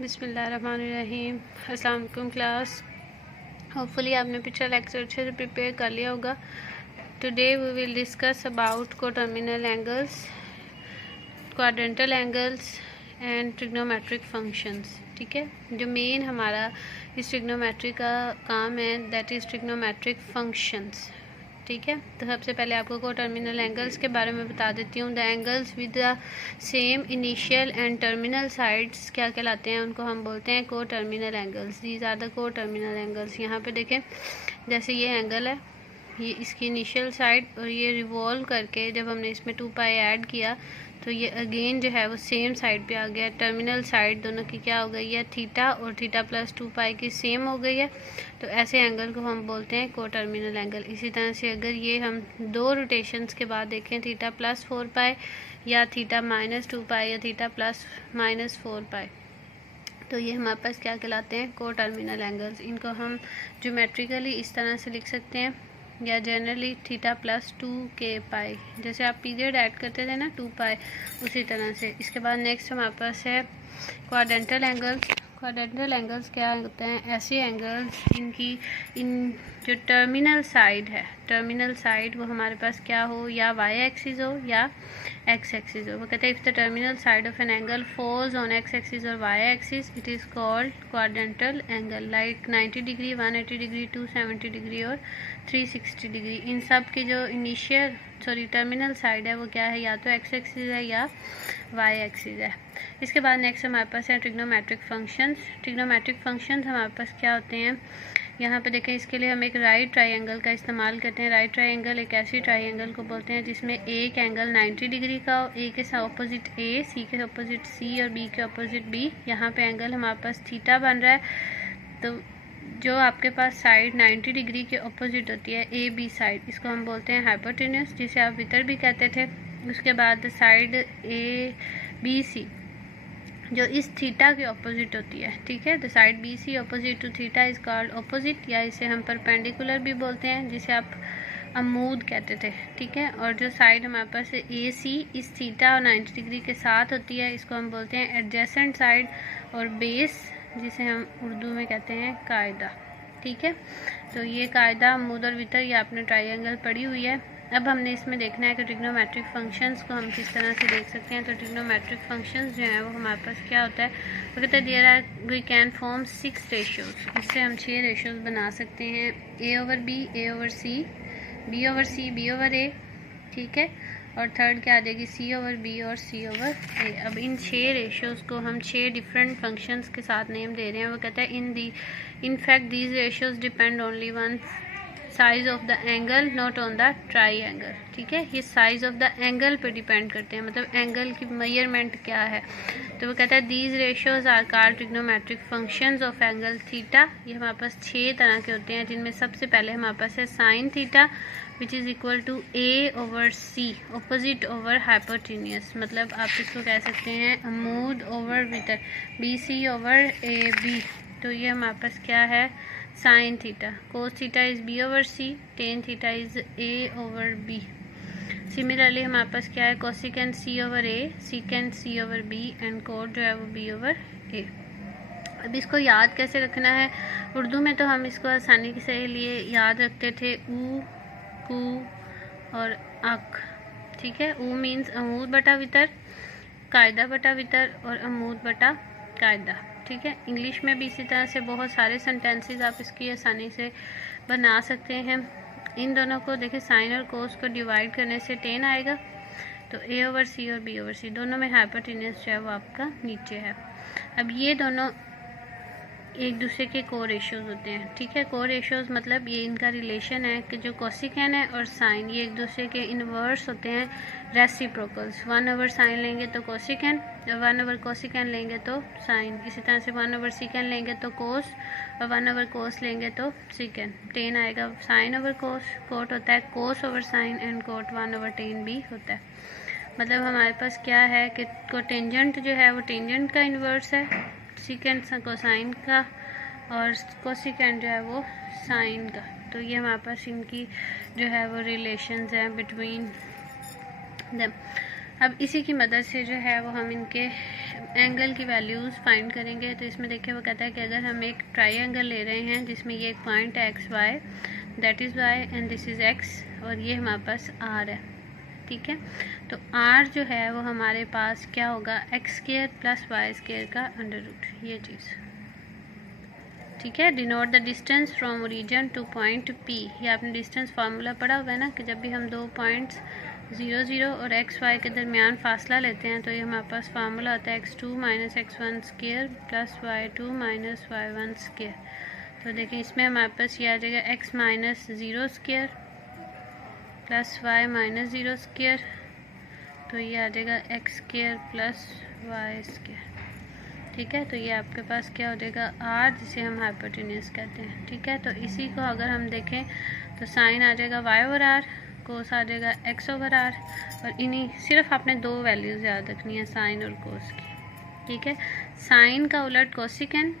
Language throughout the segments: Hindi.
बिस्मिल्लाहिर्रहमानिर्रहीम। अस्सलाम वालेकुम क्लास। होपफुली आपने पिछला लेक्चर अच्छे से प्रिपेयर कर लिया होगा। Today we will discuss about coterminal angles, quadrantal angles and trigonometric functions. ठीक है, जो मेन हमारा इस ट्रिग्नोमेट्री का काम है दैट इज़ ट्रिग्नोमेट्रिक फंक्शंस। ठीक है, तो सबसे पहले आपको कोटर्मिनल एंगल्स के बारे में बता देती हूँ। The angles with the same initial and terminal sides क्या कहलाते हैं, उनको हम बोलते हैं coterminal angles. These are the coterminal angles. यहाँ पे देखें, जैसे ये एंगल है, ये इसकी इनिशियल साइड और ये रिवॉल्व करके जब हमने इसमें 2 पाई ऐड किया तो ये अगेन जो है वो सेम साइड पे आ गया। टर्मिनल साइड दोनों की क्या हो गई है, थीटा, और थीटा प्लस 2 पाई की सेम हो गई है। तो ऐसे एंगल को हम बोलते हैं कोटर्मिनल एंगल। इसी तरह से अगर ये हम 2 रोटेशंस के बाद देखें, थीटा प्लस 4 पाई या थीटा माइनस 2 पाई या थीटा प्लस माइनस 4 पाई, तो ये हमारे पास क्या कहलाते हैं, कोटर्मिनल एंगल्स। इनको हम ज्योमेट्रिकली इस तरह से लिख सकते हैं या जनरली थीटा प्लस 2 के पाई, जैसे आप पीरियड ऐड करते थे ना 2 पाई, उसी तरह से। इसके बाद नेक्स्ट हमारे पास है क्वाड्रेंटल एंगल्स। क्वाड्रेंटल एंगल्स क्या होते हैं, ऐसे एंगल्स जिनकी इन जो टर्मिनल साइड है, टर्मिनल साइड वो हमारे पास क्या हो, या वाई एक्सिस हो या एक्स एक्सिस हो। वो कहते हैं if the terminal side of an angle falls on X axis और Y axis it is called quadrantal angle, like 90 degree, 180 degree, 270 degree और 360 डिग्री। इन सब की जो इनिशियल टर्मिनल साइड है वो क्या है, या तो एक्स एक्सिस है या वाई एक्सिस है। इसके बाद नेक्स्ट हमारे पास है ट्रिग्नोमेट्रिक फंक्शंस। ट्रिग्नोमेट्रिक फंक्शंस हमारे पास क्या होते हैं, यहाँ पे देखें, इसके लिए हम एक राइट ट्रायंगल का इस्तेमाल करते हैं। राइट ट्रायंगल एक ऐसी ट्रायंगल को बोलते हैं जिसमें एक एंगल 90 डिग्री का हो, ए के ऑपोजिट ए, सी के ऑपोजिट सी और बी के ऑपोजिट बी। यहाँ पे एंगल हमारे पास थीटा बन रहा है, तो जो आपके पास साइड 90 डिग्री के ऑपोजिट होती है, ए बी साइड, इसको हम बोलते हैं हाइपोटेन्यूस, जिसे आप वितर भी कहते थे। उसके बाद साइड ए बी सी जो इस थीटा के ऑपोजिट होती है, ठीक है, the side B C opposite to theta is called opposite, या इसे हम परपेंडिकुलर भी बोलते हैं, जिसे आप अमूद कहते थे। ठीक है, और जो साइड हमारे पास ए सी इस थीटा और 90 डिग्री के साथ होती है, इसको हम बोलते हैं एडजेसेंट साइड, और बेस जिसे हम उर्दू में कहते हैं कायदा। ठीक है, तो ये कायदा, अमूद और वितर, ये आपने ट्रायंगल पढ़ी हुई है। अब हमने इसमें देखना है कि ट्रिग्नोमेट्रिक फंक्शंस को हम किस तरह से देख सकते हैं। तो ट्रिग्नोमेट्रिक फंक्शंस जो हैं वो हमारे पास क्या होता है, वो कहते हैं there are we can form 6 ratios. इससे हम 6 रेशियोज बना सकते हैं, A over B, A over C, B over C, B over A. ठीक है, और थर्ड क्या आ जाएगी, सी ओवर बी और सी ओवर ए। अब इन 6 रेशियोज़ को हम 6 डिफरेंट फंक्शंस के साथ नेम दे रहे हैं। वो कहता है in fact these ratios depend only one size of the angle not on the try-angle. ठीक है, ये साइज ऑफ द एंगल पे डिपेंड करते हैं, मतलब एंगल की मेजरमेंट क्या है। तो वो कहता है these ratios are called trigonometric functions of angle theta. ये हमारे पास 6 तरह के होते हैं, जिनमें सबसे पहले हमारे पास है sine theta which is equal to A over C, opposite over hypotenuse, मतलब आप इसको कह सकते हैं अमूद ओवर वितर, B C over A B. तो ये हमारे पास क्या है, sine theta. Cos theta is B over C, tan theta is A over B. Similarly हमारे पास क्या है, cosecant C over A, secant C over B and cot जो है वो बी ओवर ए। अब इसको याद कैसे रखना है, उर्दू में तो हम इसको आसानी से लिए याद रखते थे ऊ, कू और अक। ठीक है, ऊ मीन्स अमूद बटा वितर, कायदा बटा वितर और अमूद बटा कायदा। ठीक है, इंग्लिश में भी इसी तरह से बहुत सारे सेंटेंसेस आप इसकी आसानी से बना सकते हैं। इन दोनों को देखिए, साइन और कोस को डिवाइड करने से 10 आएगा, तो ए ओवर सी और बी ओवर सी दोनों में हाइपोटेन्यूस जो है वो आपका नीचे है। अब ये दोनों एक दूसरे के को रेशियोज होते हैं। ठीक है, को रेशियोज मतलब ये इनका रिलेशन है कि जो कोसिकेन है और साइन ये एक दूसरे के इनवर्स होते हैं, रेसिप्रोकल्स। 1 ओवर साइन लेंगे तो कोसिकेन, और 1 ओवर कोसिकेन लेंगे तो साइन। इसी तरह से 1 ओवर सीकेन लेंगे तो कोस, और 1 ओवर कोस लेंगे तो सीकेन। 10 आएगा साइन ओवर कोस, कोट होता है cos over sine, and cot 1 over 10 भी होता है। मतलब हमारे पास क्या है कि कोटेंजेंट जो है वो टेंजेंट का इन्वर्स है, सीकेंड कोसाइन का, और कोसिकेंड जो है वो साइन का। तो ये हमारे पास इनकी जो है वो रिलेशंस हैं बिटवीन देम। अब इसी की मदद से जो है वो हम इनके एंगल की वैल्यूज़ फाइंड करेंगे। तो इसमें देखिए वो कहता है कि अगर हम एक ट्रायंगल ले रहे हैं जिसमें ये एक पॉइंट है X Y, that is Y and this is X, और ये हमारे पास आर है, ठीक है। तो आर जो है वो हमारे पास क्या होगा, X square plus Y square का अंडर रूट, ये चीज़, ठीक है। Denote the distance from origin to point P, ये आपने डिस्टेंस फार्मूला पढ़ा हुआ है ना, कि जब भी हम दो पॉइंट्स 0 0 और एक्स वाई के दरमियान फासला लेते हैं तो ये हमारे पास फार्मूला होता है x2 minus x1 square plus y2 minus y1 square. तो देखिए इसमें हमारे पास ये आ जाएगा x minus 0 square plus y minus 0 square, तो ये आ जाएगा x square plus y square, ठीक है। तो ये आपके पास क्या हो जाएगा r, जिसे हम हाइपोटेन्यूस कहते हैं, ठीक है। तो इसी को अगर हम देखें तो साइन आ जाएगा y ओवर r, कोस आ जाएगा x ओवर r, और इन्हीं सिर्फ आपने दो वैल्यूज़ याद रखनी है, साइन और कोस की, ठीक है। साइन का उलट कोसिकेन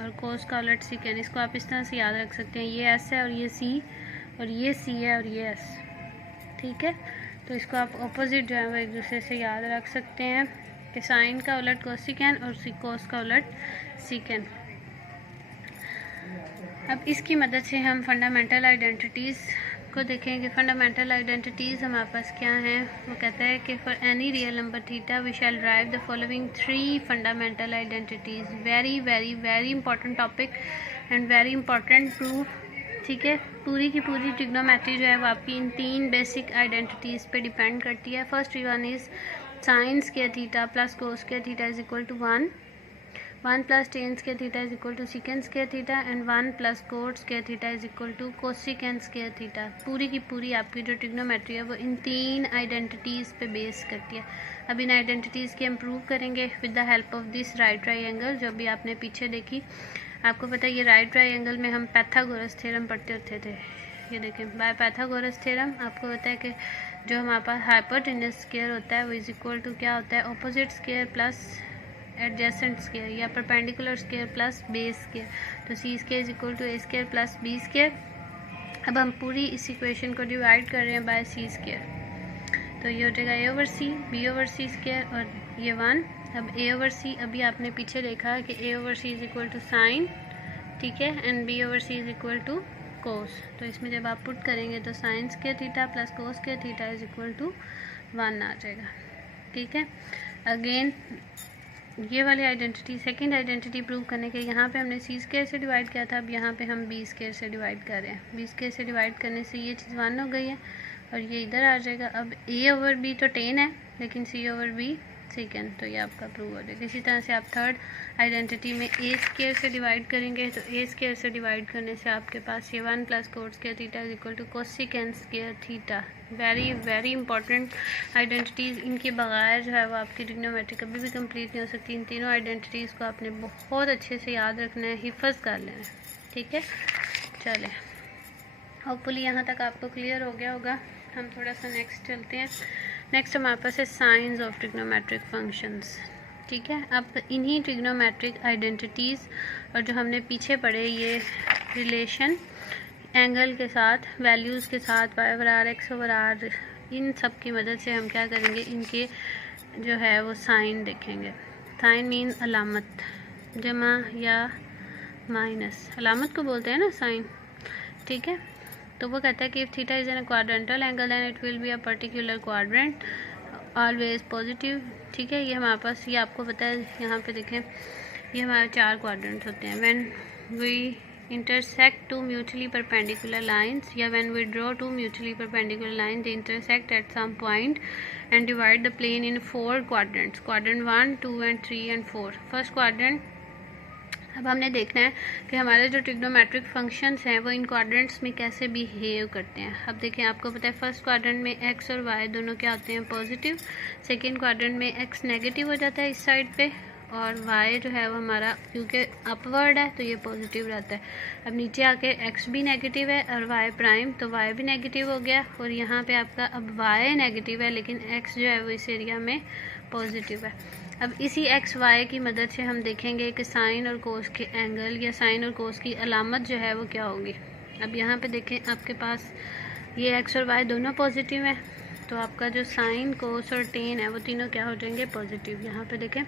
और कोस का उलट सिकेन, इसको आप इस तरह से याद रख सकते हैं, ये s है और ये c, और ये c है और ये s, ठीक है। तो इसको आप ऑपोजिट जो है वो एक दूसरे से याद रख सकते हैं कि साइन का उलट कोसिकेन और कोस का उलट सिकेन। अब इसकी मदद से हम फंडामेंटल आइडेंटिटीज़ को देखें कि फंडामेंटल आइडेंटिटीज़ हमारे पास क्या हैं। वो कहता है कि for any real number theta we shall drive the following 3 fundamental identities. Very very very important topic and very important proof, ठीक है। पूरी की पूरी ट्रिग्नोमेट्री जो है वो आपकी इन 3 बेसिक आइडेंटिटीज़ पे डिपेंड करती है। First one is sine square theta plus cos square theta is equal to 1 plus tan square theta is equal to secant square theta and 1 plus cot square theta is equal to cosecant square theta. पूरी की पूरी आपकी जो ट्रिग्नोमेट्री है वो इन 3 आइडेंटिटीज़ पे बेस करती है। अब इन आइडेंटिटीज़ के हम प्रूव करेंगे with the help of this right triangle, जो भी आपने पीछे देखी। आपको पता है ये राइट ट्रायंगल में हम पाइथागोरस थ्योरम पढ़ते होते थे। ये देखें बाय पाइथागोरस थ्योरम आपको पता है कि जो हमारे पास हाइपोटेन्यूस स्क्वायर होता है वो इज इक्वल टू क्या होता है, opposite square plus adjacent square या perpendicular square plus base square. तो C square is equal to A square plus B square. अब हम पूरी इस इक्वेशन को डिवाइड कर रहे हैं बाय सी स्क्वायर, तो ये हो जाएगा ए ओवर सी, बी ओवर सी स्क्वायर और ये 1। अब ए ओवर सी, अभी आपने पीछे देखा कि A over C is equal to sine, ठीक है, and B over C is equal to cos. तो इसमें जब आप पुट करेंगे तो sine square theta plus cos square theta is equal to 1 आ जाएगा, ठीक है। अगेन ये वाली आइडेंटिटी, सेकंड आइडेंटिटी प्रूव करने के यहाँ पे हमने सी स्क्वायर से डिवाइड किया था, अब यहाँ पे हम बी स्क्वायर से डिवाइड कर रहे हैं। बी स्क्वायर से डिवाइड करने से ये चीज़ 1 हो गई है और ये इधर आ जाएगा। अब ए ओवर बी तो 10 है लेकिन सी ओवर बी सेकेंड, तो ये आपका प्रूव हो जाएगा। इसी तरह से आप थर्ड आइडेंटिटी में ए स्क्वायर से डिवाइड करेंगे, तो ए स्क्वायर से डिवाइड करने से आपके पास ये 1 plus cot square theta is equal to cosecant square theta. Very very important identities, इनके बगैर जो है वो आपकी ट्रिग्नोमेट्री कभी भी कंप्लीट नहीं हो सकती। इन तीनों आइडेंटिटीज़ को आपने बहुत अच्छे से याद रखना है, हिफज कर लेना है, ठीक है। चलें, होपफुली यहाँ तक आपको क्लियर हो गया होगा। हम थोड़ा सा नेक्स्ट चलते हैं। नेक्स्ट हमारे पास है साइंस ऑफ ट्रिग्नोमेट्रिक फंक्शंस, ठीक है। अब इन्हीं ट्रिग्नोमेट्रिक आइडेंटिटीज़ और जो हमने पीछे पढ़े ये रिलेशन एंगल के साथ, वैल्यूज़ के साथ, Y over R, X over R, इन सब की मदद से हम क्या करेंगे, इनके जो है वो साइन देखेंगे। साइन मीन अलामत, जमा या माइनस, अलामत को बोलते हैं ना साइन, ठीक है। तो वो कहता है कि if theta is an quadrantal angle then it will be a particular quadrant always positive, ठीक है। ये हमारे पास, ये आपको पता है, यहाँ पे देखें ये हमारे 4 क्वाड्रेंट होते हैं। When we intersect two mutually perpendicular lines, या when we draw two mutually perpendicular lines, they intersect at some point and divide the plane in 4 quadrants, quadrant 1, 2 and 3 and 4. First quadrant, अब हमने देखना है कि हमारे जो ट्रिग्नोमेट्रिक फंक्शंस हैं वो इन क्वाड्रेंट्स में कैसे बिहेव करते हैं। अब देखें, आपको पता है फर्स्ट क्वाड्रेंट में एक्स और वाई दोनों क्या होते हैं, पॉजिटिव। सेकेंड क्वाड्रेंट में एक्स नेगेटिव हो जाता है इस साइड पे, और y जो है वो हमारा क्योंकि अपवर्ड है तो ये पॉजिटिव रहता है। अब नीचे आके x भी नेगेटिव है और y प्राइम, तो y भी नेगेटिव हो गया, और यहाँ पे आपका अब y नेगेटिव है लेकिन x जो है वो इस एरिया में पॉजिटिव है। अब इसी x y की मदद से हम देखेंगे कि साइन और कोस के एंगल या साइन और कोस की अलामत जो है वो क्या होगी। अब यहाँ पे देखें, आपके पास ये x और y दोनों पॉजिटिव हैं, तो आपका जो साइन, कोस और टेन है वो तीनों क्या हो जाएंगे? पॉजिटिव। यहाँ पे देखें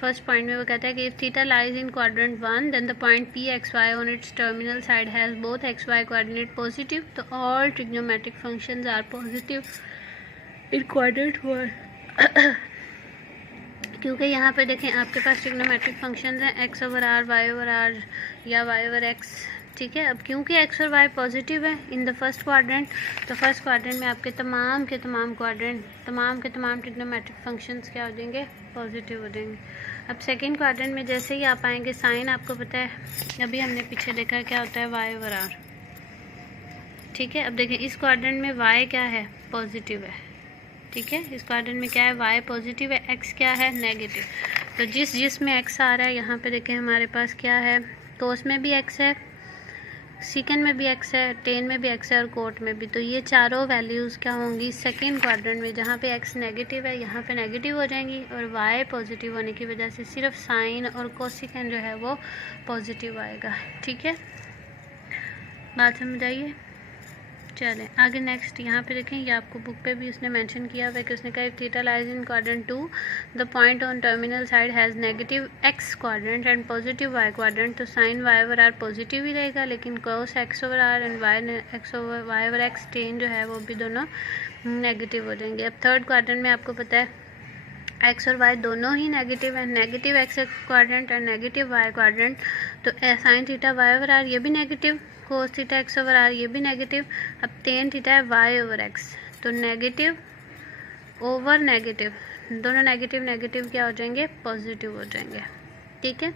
फर्स्ट पॉइंट में वो कहता है कि if theta lies in quadrant 1 then the point P x y on its terminal side has both x y coordinate positive, तो all trigonometric functions are positive in quadrant 1। क्योंकि यहाँ पे देखें आपके पास ट्रिग्नोमेट्रिक फंक्शंस हैं x over r, y over r या वाई ओवर एक्स, ठीक है। अब क्योंकि एक्स और वाई पॉजिटिव है इन द फर्स्ट क्वाड्रेंट, तो फर्स्ट क्वाड्रेंट में आपके तमाम के तमाम ट्रिग्नोमेट्रिक फंक्शंस क्या हो जाएंगे? पॉजिटिव हो जाएंगे। अब सेकंड क्वाड्रेंट में जैसे ही आप आएंगे, साइन आपको पता है अभी हमने पीछे देखा क्या होता है? वाई ओवर आर, ठीक है। अब देखें इस क्वाड्रेंट में वाई क्या है? पॉजिटिव है, ठीक है। इस क्वाड्रेंट में क्या है? वाई पॉजिटिव है, एक्स क्या है? नेगेटिव। तो जिस में एक्स आ रहा है यहाँ पे देखें हमारे पास क्या है? कोस में भी एक्स है, सीकेंड में भी एक्स है, टेन में भी एक्स है और कोट में भी। तो ये चारों वैल्यूज़ क्या होंगी? सेकेंड क्वाड्रेंट में जहाँ पे एक्स नेगेटिव है यहाँ पे नेगेटिव हो जाएंगी, और वाई पॉजिटिव होने की वजह से सिर्फ साइन और कोसिकेंड जो है वो पॉजिटिव आएगा, ठीक है। बात समझ आइए? चलें आगे नेक्स्ट यहाँ पे देखें, ये आपको बुक पे भी उसने मेंशन किया हुआ है कि उसने कहा if theta lies in quadrant 2 the point on terminal side has negative x quadrant and positive y quadrant, तो sine y over r positive ही रहेगा, लेकिन cos x over r and y over x tan जो है वो भी दोनों नेगेटिव हो जाएंगे। अब थर्ड क्वाड्रेंट में आपको पता है एक्स और वाई दोनों ही नेगेटिव है, negative x quadrant and negative y quadrant, तो sine theta y over r ये भी negative, cos theta x over r ये भी नेगेटिव। अब टेन थीटा है वाई ओवर एक्स, तो नेगेटिव ओवर नेगेटिव, दोनों नेगेटिव क्या हो जाएंगे? पॉजिटिव हो जाएंगे, ठीक है।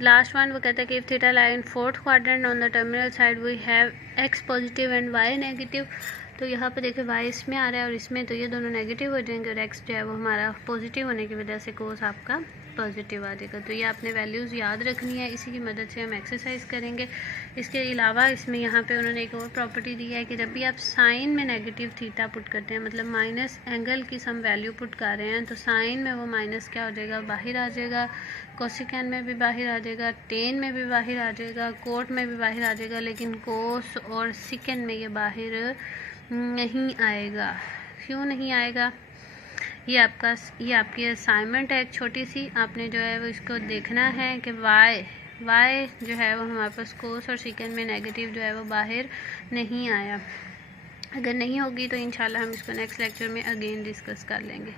लास्ट वन वो कहता है कि if theta lie in fourth quadrant on the terminal side we have X positive and Y negative, तो यहाँ पे देखिए वाई इसमें आ रहा है और इसमें, तो ये दोनों नेगेटिव हो जाएंगे और एक्स जो है वो हमारा पॉजिटिव होने की वजह से कोस आपका पॉजिटिव आ जाएगा। तो ये आपने वैल्यूज़ याद रखनी है, इसी की मदद से हम एक्सरसाइज करेंगे। इसके अलावा इसमें यहाँ पे उन्होंने एक और प्रॉपर्टी दी है कि जब भी आप साइन में नेगेटिव थीटा पुट करते हैं, मतलब माइनस एंगल की सम वैल्यू पुट कर रहे हैं, तो साइन में वो माइनस क्या हो जाएगा? बाहर आ जाएगा, कोसिकेंड में भी बाहर आ जाएगा, टेन में भी बाहर आ जाएगा, कोट में भी बाहर आ जाएगा, लेकिन कोस और सिकेंड में ये बाहर नहीं आएगा। क्यों नहीं आएगा? ये आपकी असाइनमेंट है एक छोटी सी, आपने जो है वो इसको देखना है कि वाई जो है वो हमारे पास कोस और सेकेंड में नेगेटिव जो है वो बाहर नहीं आया। अगर नहीं होगी तो इंशाल्लाह हम इसको नेक्स्ट लेक्चर में अगेन डिस्कस कर लेंगे।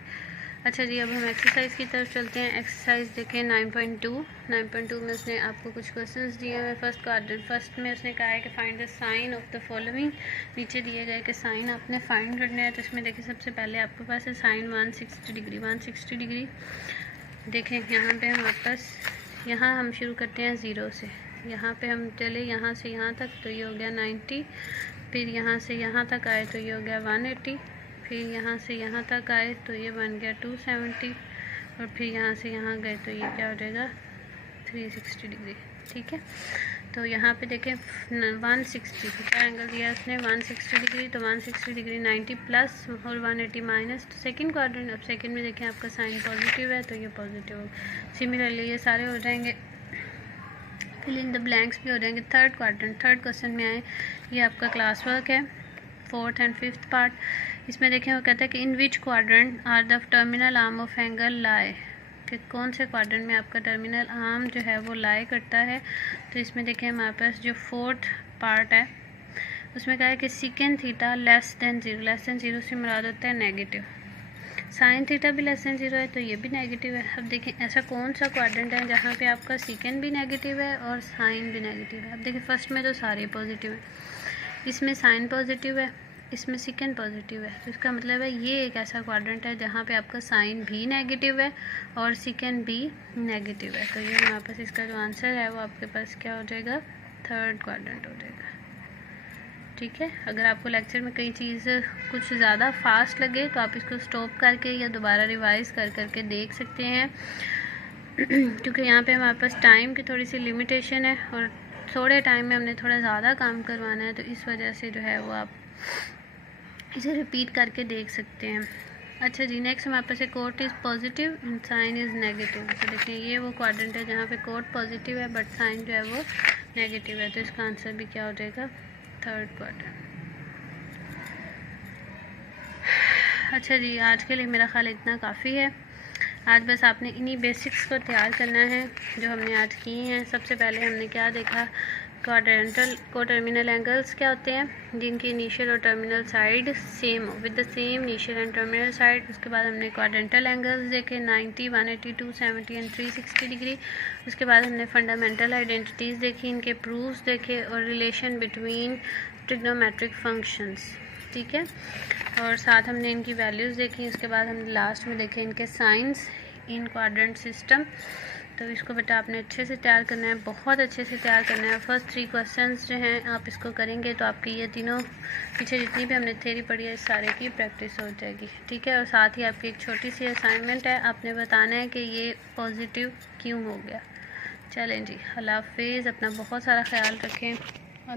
अच्छा जी, अब हम एक्सरसाइज की तरफ चलते हैं। एक्सरसाइज देखें 9.2 में उसने आपको कुछ क्वेश्चंस दिए हुए। फर्स्ट में उसने कहा है कि find the sine of the following, नीचे दिए गए कि साइन आपने फाइंड करना है। तो इसमें देखिए सबसे पहले आपके पास है साइन 160 डिग्री। देखें यहाँ पे हमारे पास, यहाँ हम शुरू करते हैं 0 से, यहाँ पे हम चले यहाँ से यहाँ तक, तो ये हो गया 90, फिर यहाँ से यहाँ तक आए तो ये हो गया 180, फिर यहाँ से यहाँ तक आए तो ये बन गया 270, और फिर यहाँ से यहाँ गए तो ये क्या हो जाएगा? 360 डिग्री, ठीक है। तो यहाँ पे देखें 160 क्या एंगल दिया उसने? 160 डिग्री, तो 160 डिग्री 90 प्लस और 180 माइनस, तो सेकंड क्वाड्रेंट। अब सेकंड में देखें आपका साइन पॉजिटिव है तो ये पॉजिटिव हो, सिमिलरली ये सारे हो जाएंगे, फिल इन द ब्लैंक्स भी हो जाएंगे। थर्ड क्वेश्चन में आए, ये आपका क्लास वर्क है, 4th and 5th पार्ट। इसमें देखें वो कहता है कि in which quadrant are the terminal arm of angle lie, कि कौन से क्वाड्रेंट में आपका टर्मिनल आर्म जो है वो लाई करता है। तो इसमें देखें हमारे पास जो 4th पार्ट है उसमें कहा है कि secant theta less than zero से मुराद होता है नेगेटिव, साइन थीटा भी लेस देन 0 है तो ये भी नेगेटिव है। अब देखें ऐसा कौन सा क्वाड्रेंट है जहाँ पे आपका सीकेंड भी नेगेटिव है और साइन भी नेगेटिव है। अब देखें फर्स्ट में तो सारे पॉजिटिव है, इसमें साइन पॉजिटिव है, इसमें सेकेंड पॉजिटिव है, तो इसका मतलब है ये एक ऐसा क्वाड्रेंट है जहाँ पे आपका साइन भी नेगेटिव है और सेकेंड भी नेगेटिव है। तो ये हमारे पास इसका जो आंसर है वो आपके पास क्या हो जाएगा? थर्ड क्वाड्रेंट हो जाएगा, ठीक है। अगर आपको लेक्चर में कई चीज़ कुछ ज़्यादा फास्ट लगे तो आप इसको स्टॉप करके या दोबारा रिवाइज़ करके देख सकते हैं, क्योंकि यहाँ पे हमारे पास टाइम की थोड़ी सी लिमिटेशन है और थोड़े टाइम में हमने थोड़ा ज़्यादा काम करवाना है, तो इस वजह से जो है वो आप इसे रिपीट करके देख सकते हैं। अच्छा जी, नेक्स्ट हमारे पास है cot is positive and sine is negative. तो देखिए ये वो क्वाड्रेंट है जहाँ पे कोट पॉजिटिव है बट साइन जो है वो नेगेटिव है, तो इसका आंसर भी क्या हो जाएगा? Third quadrant. अच्छा जी, आज के लिए मेरा ख्याल इतना काफ़ी है। आज बस आपने इन्हीं बेसिक्स को तैयार करना है जो हमने आज किए हैं। सबसे पहले हमने क्या देखा, क्वाड्रेंटल कोटर्मिनल एंगल्स क्या होते हैं जिनकी इनिशियल और टर्मिनल साइड सेम हो, with the same initial and terminal side. उसके बाद हमने क्वाड्रेंटल एंगल्स देखे 90, 180, 270 एंड 360 डिग्री। उसके बाद हमने फंडामेंटल आइडेंटिटीज़ देखी, इनके प्रूफ्स देखे और रिलेशन बिटवीन ट्रिग्नोमेट्रिक फंक्शंस, ठीक है। और साथ हमने इनकी वैल्यूज़ देखी। उसके बाद हमने लास्ट में देखे इनके साइंस इन क्वाड्रेंट सिस्टम। तो इसको बेटा आपने अच्छे से तैयार करना है, बहुत अच्छे से तैयार करना है। फर्स्ट 3 क्वेश्चंस जो हैं आप इसको करेंगे तो आपकी ये तीनों पीछे जितनी भी हमने थ्योरी पढ़ी है इस सारे की प्रैक्टिस हो जाएगी, ठीक है। और साथ ही आपकी एक छोटी सी असाइनमेंट है, आपने बताना है कि ये पॉजिटिव क्यों हो गया। चलें जी, अल्लाह हाफिज़, अपना बहुत सारा ख्याल रखें।